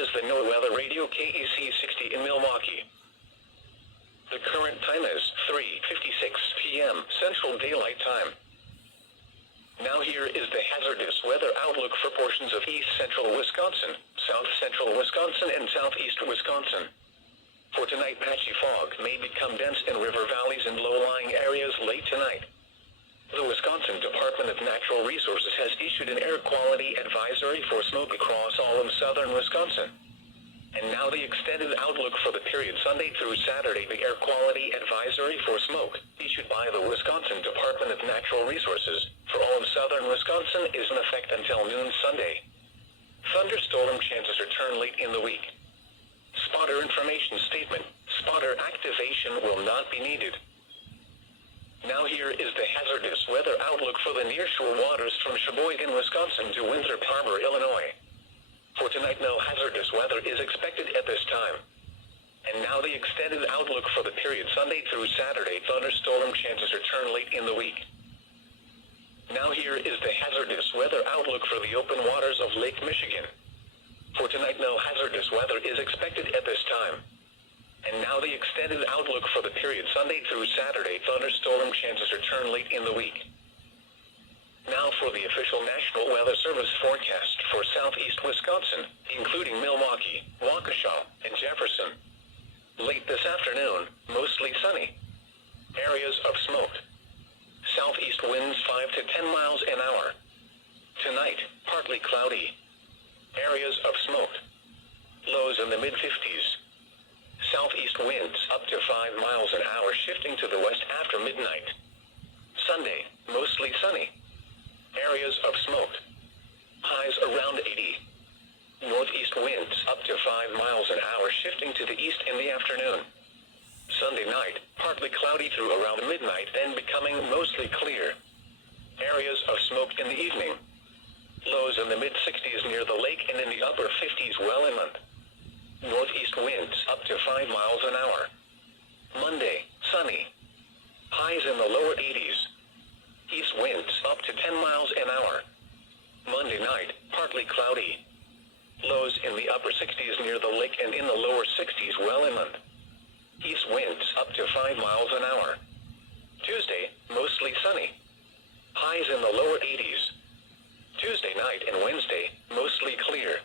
is the NOAA Weather Radio KEC60 in Milwaukee. The current time is 3:56 p.m. Central Daylight Time. Now here is the hazardous weather outlook for portions of east central Wisconsin, south central Wisconsin, and southeast Wisconsin. For tonight, patchy fog may become dense in river valleys and low-lying areas late tonight. The Wisconsin Department of Natural Resources has issued an air quality advisory for smoke across all of southern Wisconsin. And now the extended outlook for the period Sunday through Saturday. The air quality advisory for smoke, issued by the Wisconsin Department of Natural Resources, for all of southern Wisconsin is in effect until noon Sunday. Thunderstorm chances return late in the week. Spotter information statement: spotter activation will not be needed. Now here is the hazardous weather outlook for the nearshore waters from Sheboygan, Wisconsin to Winthrop Harbor, Illinois. For tonight, no hazardous weather is expected at this time. And now the extended outlook for the period Sunday through Saturday. Thunderstorm chances return late in the week. Now here is the hazardous weather outlook for the open waters of Lake Michigan. For tonight, no hazardous weather is expected at this time. And now the extended outlook for the period Sunday through Saturday. Thunderstorm chances return late in the week. Now for the official National Weather Service forecast for southeast Wisconsin, including Milwaukee, Waukesha, and Jefferson. Late this afternoon, mostly sunny. Areas of smoke. Southeast winds 5 to 10 miles an hour. Tonight, partly cloudy. Areas of smoke. Lows in the mid-50s. Southeast winds up to 5 miles an hour, shifting to the west after midnight. Sunday, mostly sunny. Areas of smoke. Highs around 80. Northeast winds up to 5 miles an hour, shifting to the east in the afternoon. Sunday night, partly cloudy through around midnight, then becoming mostly clear. Areas of smoke in the evening. Lows in the mid-60s near the lake and in the upper 50s well inland. Northeast winds up to 5 miles an hour. Monday, sunny. Highs in the lower 80s. East winds up to 10 miles an hour. Monday night, partly cloudy. Lows in the upper 60s near the lake and in the lower 60s well inland. East winds up to 5 miles an hour. Tuesday, mostly sunny. Highs in the lower 80s. Tuesday night and Wednesday, mostly clear.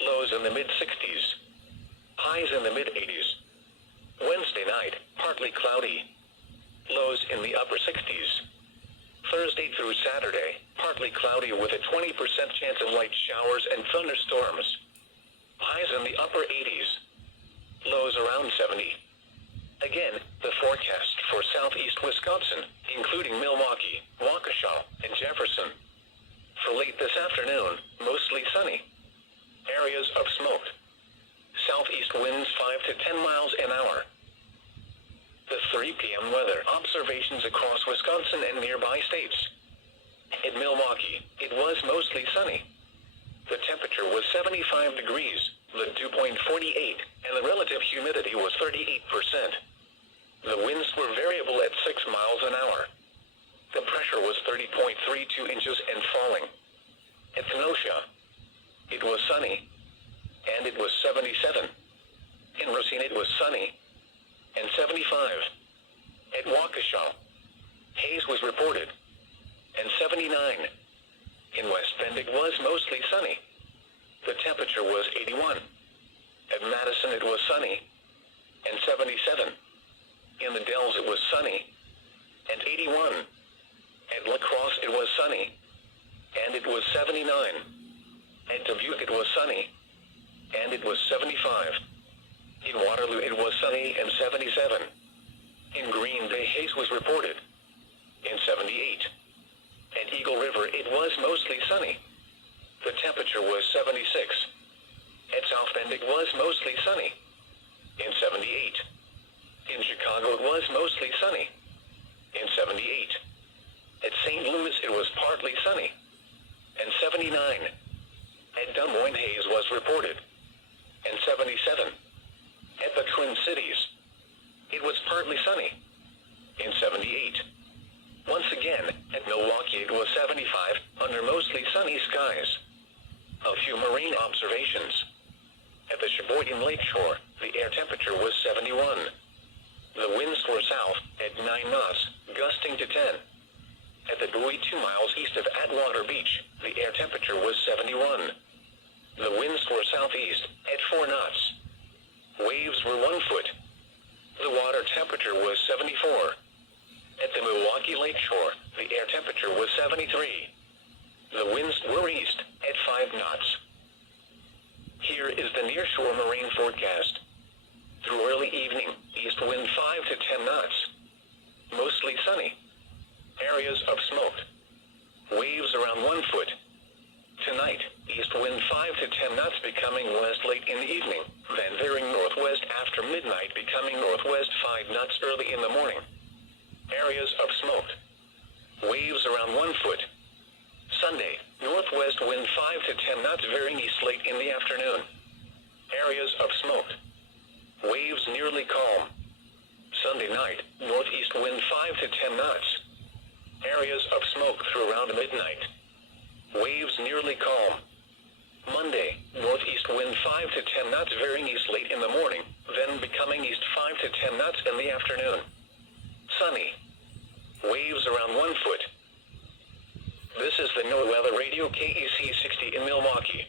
Lows in the mid-60s. Highs in the mid-80s. Wednesday night, partly cloudy. Lows in the upper 60s. Thursday through Saturday, partly cloudy with a 20% chance of light showers and thunderstorms. Highs in the upper 80s. Lows around 70. Again, the forecast for southeast Wisconsin, including Milwaukee, Waukesha, and Jefferson. For late this afternoon, mostly sunny. Areas of smoke. Southeast winds 5 to 10 miles an hour. The 3 p.m. weather observations across Wisconsin and nearby states. In Milwaukee, it was mostly sunny. The temperature was 75 degrees, the dew point 48, and the relative humidity was 38%. The winds were variable at 6 miles an hour. The pressure was 30.32 inches and falling. At Kenosha, it was sunny, and it was 77. In Racine, it was sunny, and 75. At Waukesha, haze was reported, and 79. In West Bend, it was mostly sunny. The temperature was 81. At Madison, it was sunny, and 77. In the Dells, it was sunny, and 81. At La Crosse, it was sunny, and it was 79. At Dubuque, it was sunny, and it was 75. In Waterloo, it was sunny and 77. In Green Bay, haze was reported, and 78. At Eagle River, it was mostly sunny. The temperature was 76. At South Bend, it was mostly sunny, and 78. In Chicago, it was mostly sunny, and 78. At St. Louis, it was partly sunny, and 79. At Des Moines, haze was reported, and 77. At the Twin Cities, it was partly sunny, and 78. Once again, at Milwaukee, it was 75, under mostly sunny skies. A few marine observations. At the Sheboygan Lakeshore, the air temperature was 71. The winds were south at 9 knots, gusting to 10. At the buoy 2 miles east of Atwater Beach, the air temperature was 71. The winds were southeast at 4 knots. Waves were 1 foot. The water temperature was 74. At the Milwaukee Lakeshore, the air temperature was 73. The winds were east at 5 knots. Here is the nearshore marine forecast. Through early evening, east wind 5 to 10 knots. Mostly sunny. Areas of smoke. Waves around 1 foot. Tonight, east wind 5 to 10 knots becoming west late in the evening, then veering northwest after midnight becoming northwest 5 knots early in the morning. Areas of smoke. Waves around 1 foot. Sunday, northwest wind 5 to 10 knots veering east late in the afternoon. Areas of smoke. Waves nearly calm. Sunday night, northeast wind 5 to 10 knots. Areas of smoke through around midnight. Waves nearly calm. Monday, northeast wind 5 to 10 knots veering east late in the morning, then becoming east 5 to 10 knots in the afternoon. Sunny. Waves around 1 foot. This is the NOAA Weather Radio KEC60 in Milwaukee.